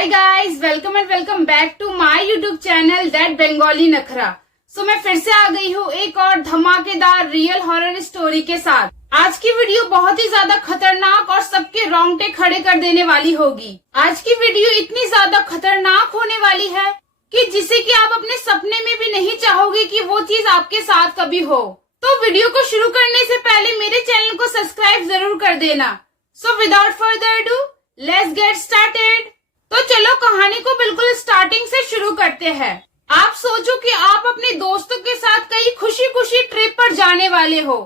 Hi guys, welcome and welcome back to my YouTube channel that Bengali Nakhra. So मैं फिर से आ गई हूँ एक और धमाकेदार रियल हॉरर स्टोरी के साथ। आज की वीडियो बहुत ही ज्यादा खतरनाक और सबके रोंगटे खड़े कर देने वाली होगी। आज की वीडियो इतनी ज्यादा खतरनाक होने वाली है कि जिसे कि आप अपने सपने में भी नहीं चाहोगे कि वो चीज आपके साथ कभी हो। तो वीडियो को शुरू करने से पहले मेरे चैनल को सब्सक्राइब जरूर कर देना। So without further do let's get started. तो चलो कहानी को बिल्कुल स्टार्टिंग से शुरू करते हैं। आप सोचो कि आप अपने दोस्तों के साथ कहीं खुशी खुशी ट्रिप पर जाने वाले हो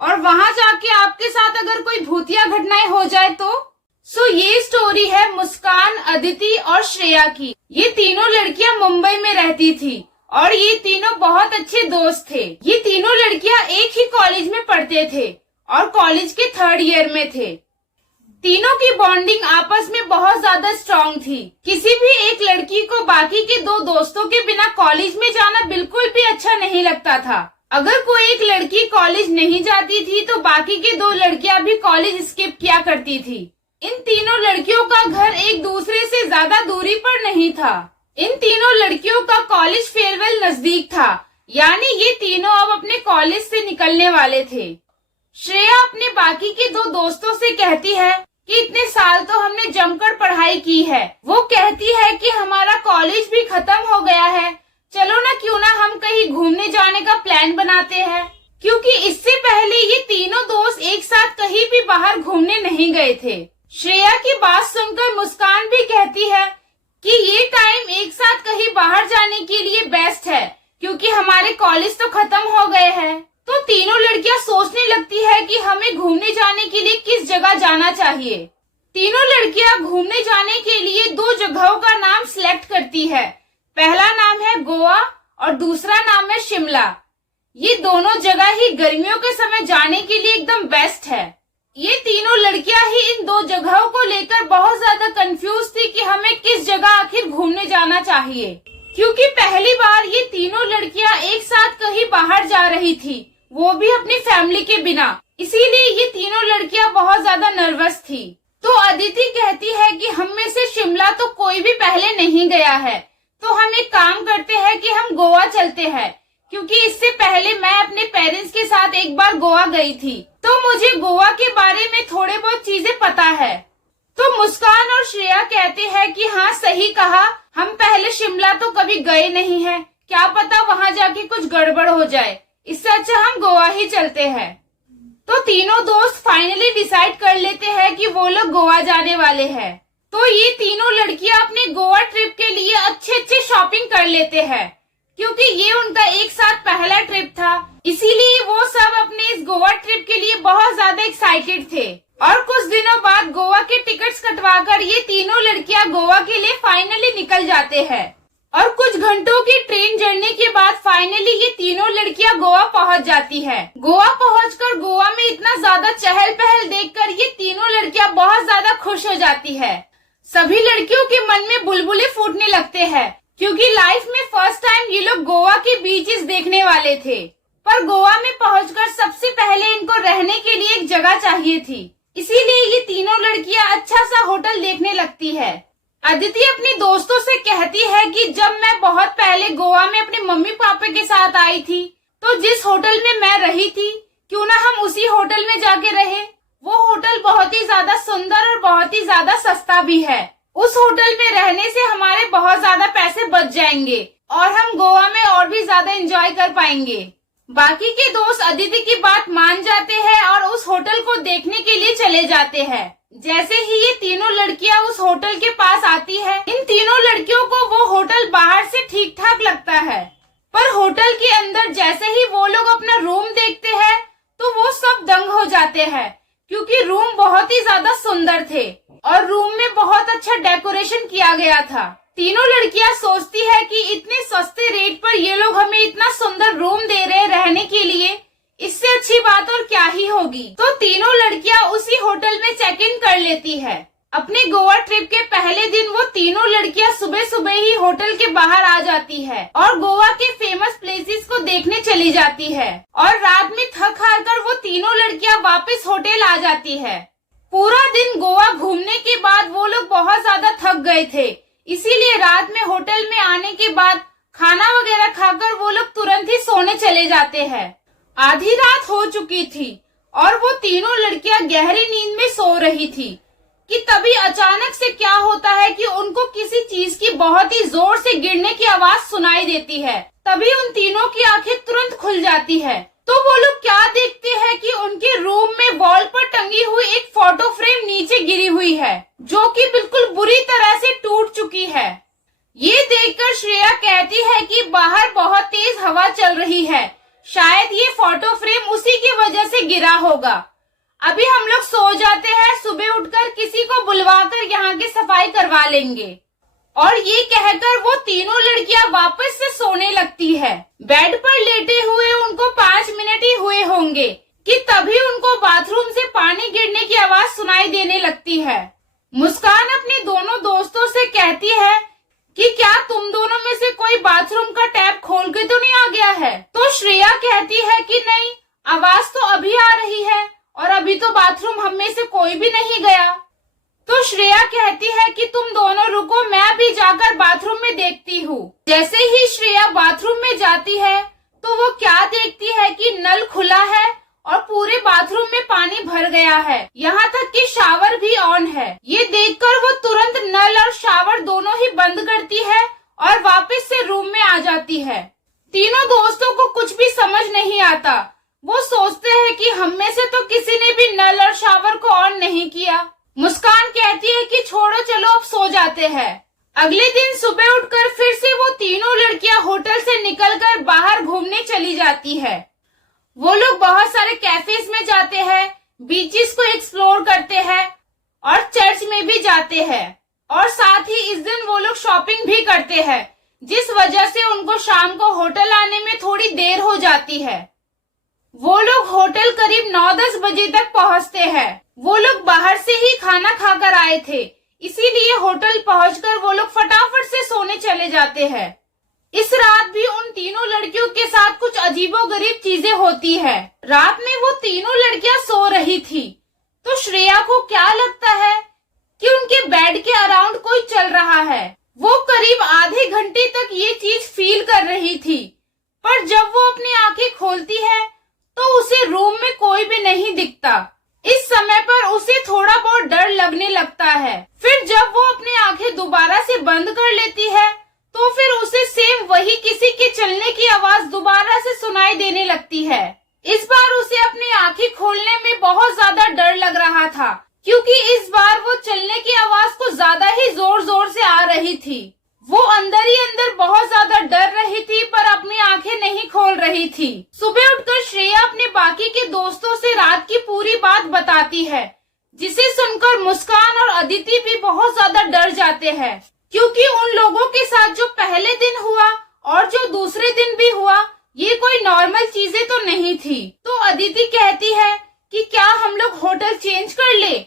और वहां जाके आपके साथ अगर कोई भूतिया घटनाएं हो जाए तो। सो ये स्टोरी है मुस्कान, अदिति और श्रेया की। ये तीनों लड़कियां मुंबई में रहती थी और ये तीनों बहुत अच्छे दोस्त थे। ये तीनों लड़कियां एक ही कॉलेज में पढ़ते थे और कॉलेज के 3rd ईयर में थे। तीनों की बॉन्डिंग आपस में बहुत ज्यादा स्ट्रॉन्ग थी। किसी भी एक लड़की को बाकी के 2 दोस्तों के बिना कॉलेज में जाना बिल्कुल भी अच्छा नहीं लगता था। अगर कोई एक लड़की कॉलेज नहीं जाती थी तो बाकी के 2 लड़कियां भी कॉलेज स्किप किया करती थी। इन तीनों लड़कियों का घर एक दूसरे से ज्यादा दूरी पर नहीं था। इन तीनों लड़कियों का कॉलेज फेयरवेल नजदीक था, यानी ये तीनों अब अपने कॉलेज से निकलने वाले थे। श्रेया अपने बाकी के 2 दोस्तों से कहती है कि इतने साल तो हमने जमकर पढ़ाई की है। वो कहती है कि हमारा कॉलेज भी खत्म हो गया है, चलो ना क्यों ना हम कहीं घूमने जाने का प्लान बनाते हैं। क्योंकि इससे पहले ये तीनों दोस्त एक साथ कहीं भी बाहर घूमने नहीं गए थे। श्रेया की बात सुनकर मुस्कान भी कहती है कि ये टाइम एक साथ कहीं बाहर जाने के लिए बेस्ट है क्योंकि हमारे कॉलेज तो खत्म हो गए हैं। तो तीनों लड़कियां सोचने लगती है कि हमें घूमने जाने के लिए किस जगह जाना चाहिए। तीनों लड़कियां घूमने जाने के लिए 2 जगहों का नाम सिलेक्ट करती है। पहला नाम है गोवा और दूसरा नाम है शिमला। ये दोनों जगह ही गर्मियों के समय जाने के लिए एकदम बेस्ट है। ये तीनों लड़कियां ही इन 2 जगहों को लेकर बहुत ज्यादा कंफ्यूज थी कि हमें किस जगह आखिर घूमने जाना चाहिए, क्योंकि पहली बार ये तीनों लड़कियां एक साथ कहीं बाहर जा रही थी, वो भी अपनी फैमिली के बिना। इसीलिए ये तीनों लड़कियां बहुत ज्यादा नर्वस थी। तो अदिति कहती है कि हम में से शिमला तो कोई भी पहले नहीं गया है, तो हम एक काम करते हैं कि हम गोवा चलते हैं, क्योंकि इससे पहले मैं अपने पेरेंट्स के साथ एक बार गोवा गई थी, तो मुझे गोवा के बारे में थोड़े बहुत चीजें पता है। तो मुस्कान और श्रेया कहते हैं कि हाँ सही कहा, हम पहले शिमला तो कभी गए नहीं है, क्या पता वहाँ जाके कुछ गड़बड़ हो जाए, इससे अच्छा हम गोवा ही चलते हैं। तो तीनों दोस्त फाइनली डिसाइड कर लेते हैं कि वो लोग गोवा जाने वाले हैं। तो ये तीनों लड़कियां अपने गोवा ट्रिप के लिए अच्छे शॉपिंग कर लेते हैं, क्योंकि ये उनका एक साथ पहला ट्रिप था। इसीलिए वो सब अपने इस गोवा ट्रिप के लिए बहुत ज्यादा एक्साइटेड थे। और कुछ दिनों बाद गोवा के टिकट्स कटवाकर ये तीनों लड़कियां गोवा के लिए फाइनली निकल जाते हैं। और कुछ घंटों की ट्रेन जर्नी के बाद फाइनली ये तीनों लड़कियां गोवा पहुंच जाती है। गोवा पहुंचकर गोवा में इतना ज्यादा चहल पहल देखकर ये तीनों लड़कियां बहुत ज्यादा खुश हो जाती है। सभी लड़कियों के मन में बुलबुले फूटने लगते हैं, क्योंकि लाइफ में फर्स्ट टाइम ये लोग गोवा के बीचेस देखने वाले थे। पर गोवा में पहुंचकर सबसे पहले इनको रहने के लिए एक जगह चाहिए थी, इसीलिए ये तीनों लड़कियां अच्छा सा होटल देखने लगती है। अदिति अपने दोस्तों से कहती है कि जब मैं बहुत पहले गोवा में अपने मम्मी पापा के साथ आई थी, तो जिस होटल में मैं रही थी, क्यों ना हम उसी होटल में जाके रहे। वो होटल बहुत ही ज्यादा सुंदर और बहुत ही ज्यादा सस्ता भी है। उस होटल में रहने से हमारे बहुत ज्यादा पैसे बच जाएंगे और हम गोवा में और भी ज्यादा एंजॉय कर पाएंगे। बाकी के दोस्त अदिति की बात मान जाते हैं और उस होटल को देखने के लिए चले जाते हैं। जैसे ही ये तीनों लड़कियां उस होटल के पास आती है, इन तीनों लड़कियों को वो होटल बाहर से ठीक ठाक लगता है, पर होटल के अंदर जैसे ही वो लोग अपना रूम देखते हैं तो वो सब दंग हो जाते हैं, क्योंकि रूम बहुत ही ज्यादा सुंदर थे और रूम में बहुत अच्छा डेकोरेशन किया गया था। तीनों लड़कियां सोचती है कि इतने सस्ते रेट पर ये लोग हमें इतना सुंदर रूम दे रहे हैं रहने के लिए, इससे अच्छी बात और क्या ही होगी। तो तीनों लड़कियां उसी होटल में चेक इन कर लेती है। अपने गोवा ट्रिप के पहले दिन वो तीनों लड़कियां सुबह सुबह ही होटल के बाहर आ जाती है और गोवा के फेमस प्लेसेस को देखने चली जाती है। और रात में थक हार कर वो तीनों लड़कियां वापस होटल आ जाती है। पूरा दिन गोवा घूमने के बाद वो लोग बहुत ज्यादा थक गए थे, इसीलिए रात में होटल में आने के बाद खाना वगैरह खाकर वो लोग तुरंत ही सोने चले जाते हैं। आधी रात हो चुकी थी और वो तीनों लड़कियां गहरी नींद में सो रही थी कि तभी अचानक से क्या होता है कि उनको किसी चीज की बहुत ही जोर से गिरने की आवाज सुनाई देती है। तभी उन तीनों की आंखें तुरंत खुल जाती है। तो वो लोग क्या देखते हैं कि उनके रूम में वॉल पर टंगी हुई एक फोटो फ्रेम नीचे गिरी हुई है, जो कि बिल्कुल बुरी तरह से टूट चुकी है। ये देखकर श्रेया कहती है कि बाहर बहुत तेज हवा चल रही है, शायद ये फोटो फ्रेम उसी की वजह से गिरा होगा। अभी हम लोग सो जाते हैं, सुबह उठकर किसी को बुलवाकर यहाँ की सफाई करवा लेंगे। और ये कहकर वो तीनों लड़कियां वापस से सोने लगती है। बेड पर लेटे हुए उनको 5 मिनट ही हुए होंगे कि तभी उनको बाथरूम से पानी गिरने की आवाज सुनाई देने लगती है। मुस्कान अपने दोनों दोस्तों से कहती है कि क्या तुम दोनों में से कोई बाथरूम का टैप खोल के तो नहीं आ गया है? तो श्रेया कहती है कि नहीं, आवाज तो अभी आ रही है और अभी तो बाथरूम हम में से कोई भी नहीं गया। तो श्रेया कहती है कि तुम दोनों रुको, मैं अभी जाकर बाथरूम में देखती हूँ। जैसे ही श्रेया बाथरूम में जाती है तो वो क्या देखती है कि नल खुला है और पूरे बाथरूम में पानी भर गया है, यहाँ तक कि शावर भी ऑन है। ये देखकर वो तुरंत नल और शावर दोनों ही बंद करती है और वापस से रूम में आ जाती है। तीनों दोस्तों को कुछ भी समझ नहीं आता। वो सोचते हैं कि हम में से तो किसी ने भी नल और शावर को ऑन नहीं किया। मुस्कान कहती है कि छोड़ो, चलो अब सो जाते हैं। अगले दिन सुबह उठकर फिर से वो तीनों लड़कियां होटल से निकलकर बाहर घूमने चली जाती है। वो लोग बहुत सारे कैफेज में जाते हैं, बीचेस को एक्सप्लोर करते हैं और चर्च में भी जाते हैं। और साथ ही इस दिन वो लोग शॉपिंग भी करते हैं, जिस वजह से उनको शाम को होटल आने में थोड़ी देर हो जाती है। वो लोग होटल करीब 9-10 बजे तक पहुंचते हैं। वो लोग बाहर से ही खाना खाकर आए थे, इसीलिए होटल पहुंचकर वो लोग फटाफट से सोने चले जाते हैं। इस रात भी उन तीनों लड़कियों के साथ कुछ अजीबोगरीब चीजें होती है। रात में वो तीनों लड़कियां सो रही थी तो श्रेया को क्या लगता है कि उनके बेड के अराउंड कोई चल रहा है। वो करीब आधे घंटे तक ये चीज फील कर रही थी, पर जब वो अपनी आंखें खोलती है तो उसे रूम में कोई भी नहीं दिखता। इस समय पर उसे थोड़ा बहुत डर लगने लगता है। फिर जब वो अपनी आंखें दोबारा से बंद कर लेती है तो फिर उसे सेम वही किसी के चलने की आवाज दोबारा से सुनाई देने लगती है। इस बार उसे अपनी आंखें खोलने में बहुत ज्यादा डर लग रहा था, क्योंकि इस बार वो चलने की आवाज को ज्यादा ही जोर जोर से आ रही थी। वो अंदर ही अंदर बहुत ज्यादा डर रही थी, पर अपनी आंखें नहीं खोल रही थी। सुबह उठकर श्रेया अपने बाकी के दोस्तों से रात की पूरी बात बताती है, जिसे सुनकर मुस्कान और अदिति भी बहुत ज्यादा डर जाते हैं, क्योंकि उन लोगों के साथ जो पहले दिन हुआ और जो दूसरे दिन भी हुआ, ये कोई नॉर्मल चीजें तो नहीं थी। तो अदिति कहती है कि क्या हम लोग होटल चेंज कर ले?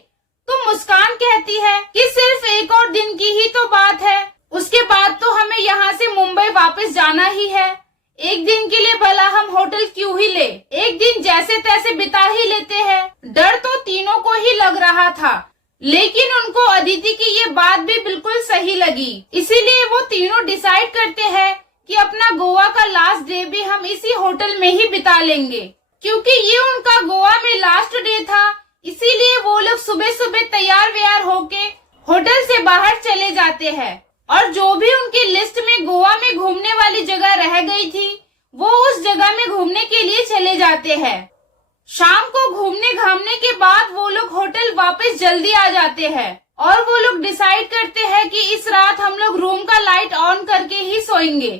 तो मुस्कान कहती है कि सिर्फ एक और दिन की ही तो बात है, उसके बाद तो हमें यहाँ से मुंबई वापस जाना ही है। एक दिन के लिए भला हम होटल क्यों ही ले, एक दिन जैसे तैसे बिता ही लेते हैं। डर तो तीनों को ही लग रहा था, लेकिन उनको अदिति की ये बात भी बिल्कुल सही लगी। इसीलिए वो तीनों डिसाइड करते हैं कि अपना गोवा का लास्ट डे भी हम इसी होटल में ही बिता लेंगे, क्योंकि ये उनका गोवा में लास्ट डे था। इसीलिए वो लोग सुबह सुबह तैयार व्यार होके होटल से बाहर चले जाते हैं और जो भी उनकी लिस्ट में गोवा में घूमने वाली जगह रह गई थी, वो उस जगह में घूमने के लिए चले जाते हैं। शाम को घूमने घामने के बाद वो लोग होटल वापस जल्दी आ जाते हैं और वो लोग डिसाइड करते हैं कि इस रात हम लोग रूम का लाइट ऑन करके ही सोएंगे।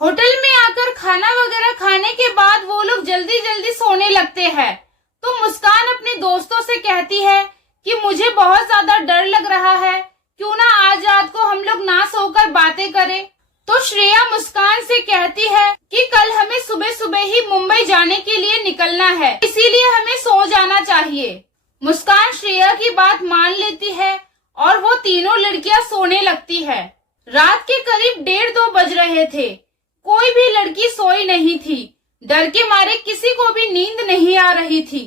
होटल में आकर खाना वगैरह खाने के बाद वो लोग जल्दी जल्दी सोने लगते हैं। तो मुस्कान अपने दोस्तों से कहती है कि मुझे बहुत ज्यादा डर लग रहा है, क्यों ना आज रात को हम लोग ना सोकर बातें करें। तो श्रेया मुस्कान से कहती है कि कल हमें सुबह सुबह ही मुंबई जाने के लिए निकलना है, इसीलिए हमें सो जाना चाहिए। मुस्कान श्रेया की बात मान लेती है और वो तीनों लड़कियां सोने लगती है। रात के करीब 1:30-2 बज रहे थे। कोई भी लड़की सोई नहीं थी। डर के मारे किसी को भी नींद नहीं आ रही थी।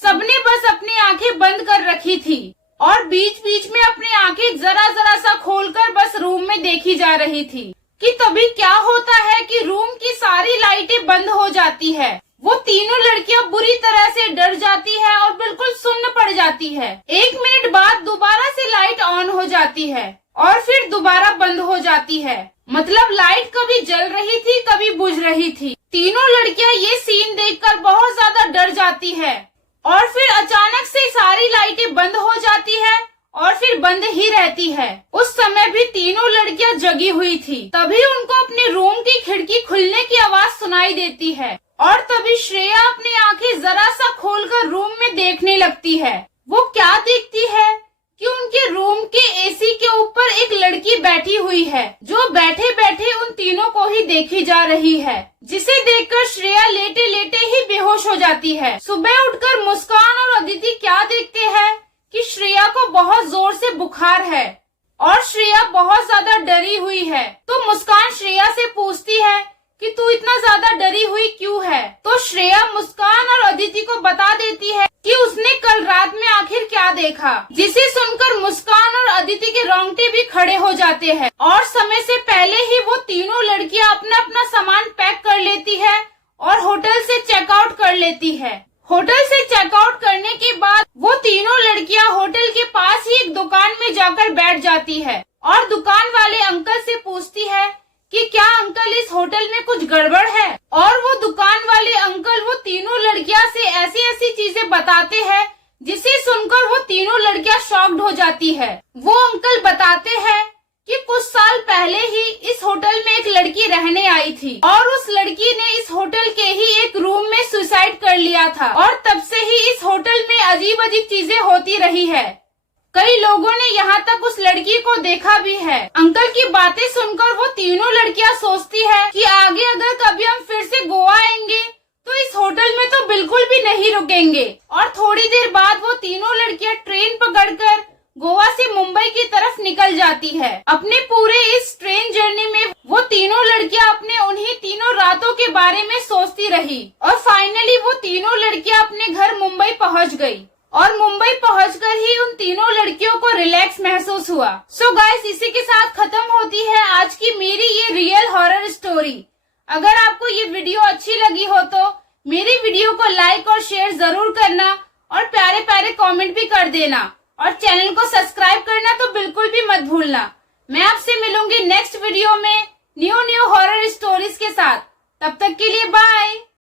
सबने बस अपनी आंखें बंद कर रखी थी। और बीच बीच में अपनी आंखें जरा जरा सा खोलकर बस रूम में देखी जा रही थी कि तभी क्या होता है कि रूम की सारी लाइटें बंद हो जाती है। वो तीनों लड़कियां बुरी तरह से डर जाती है और बिल्कुल सुन्न पड़ जाती है। 1 मिनट बाद दोबारा से लाइट ऑन हो जाती है और फिर दोबारा बंद हो जाती है। मतलब लाइट कभी जल रही थी, कभी बुझ रही थी। तीनों लड़कियां ये सीन देखकर बहुत ज्यादा डर जाती है और फिर अचानक से सारी लाइटें बंद हो जाती है और फिर बंद ही रहती है। उस समय भी तीनों लड़कियां जगी हुई थी। तभी उनको अपने रूम की खिड़की खुलने की आवाज सुनाई देती है और तभी श्रेया अपनी आंखें जरा सा खोलकर रूम में देखने लगती है। वो क्या देखती है कि उनके रूम के एसी के ऊपर एक लड़की बैठी हुई है जो बैठे बैठे उन तीनों को ही देखी जा रही है, जिसे देखकर श्रेया लेटे लेटे ही बेहोश हो जाती है। सुबह उठकर मुस्कान और अदिति क्या देखते हैं कि श्रेया को बहुत जोर से बुखार है और श्रेया बहुत ज्यादा डरी हुई है। तो मुस्कान श्रेया से पूछती है कि तू इतना ज्यादा डरी हुई क्यों है। तो श्रेया मुस्कान और अदिति को बता देती है कि उसने कल रात में आखिर क्या देखा, जिसे सुनकर मुस्कान और अदिति के रोंगटे भी खड़े हो जाते हैं और समय से पहले ही वो तीनों लड़कियां अपना अपना सामान पैक कर लेती है और होटल से चेकआउट कर लेती है। होटल से चेकआउट करने के बाद वो तीनों लड़कियां होटल के पास ही एक दुकान में जाकर बैठ जाती है और दुकान वाले अंकल से पूछती है कि क्या अंकल इस होटल में कुछ गड़बड़ है। और वो दुकान वाले अंकल वो तीनों लड़कियां से ऐसी ऐसी चीजें बताते हैं जिसे सुनकर वो तीनों लड़कियां शॉक्ड हो जाती है। वो अंकल बताते हैं कि कुछ साल पहले ही इस होटल में एक लड़की रहने आई थी और उस लड़की ने इस होटल के ही एक रूम में सुसाइड कर लिया था और तब से ही इस होटल में अजीब अजीब चीजें होती रही है। कई लोगों ने यहाँ तक उस लड़की को देखा भी है। अंकल की बातें सुनकर वो तीनों लड़कियां सोचती है कि आगे अगर कभी हम फिर से गोवा आएंगे तो इस होटल में तो बिल्कुल भी नहीं रुकेंगे। और थोड़ी देर बाद वो तीनों लड़कियां ट्रेन पकड़कर गोवा से मुंबई की तरफ निकल जाती है। अपने पूरे इस ट्रेन जर्नी में वो तीनों लड़कियां अपने उन्हीं तीनों रातों के बारे में सोचती रही और फाइनली वो तीनों लड़कियां अपने घर मुंबई पहुंच गई और मुंबई पहुंचकर ही उन तीनों लड़कियों को रिलैक्स महसूस हुआ। सो गाइस, इसी के साथ खत्म होती है आज की मेरी ये रियल हॉरर स्टोरी। अगर आपको ये वीडियो अच्छी लगी हो तो मेरी वीडियो को लाइक और शेयर जरूर करना और प्यारे प्यारे कमेंट भी कर देना और चैनल को सब्सक्राइब करना तो बिल्कुल भी मत भूलना। मैं आपसे मिलूंगी नेक्स्ट वीडियो में न्यू हॉरर स्टोरीज के साथ। तब तक के लिए बाय।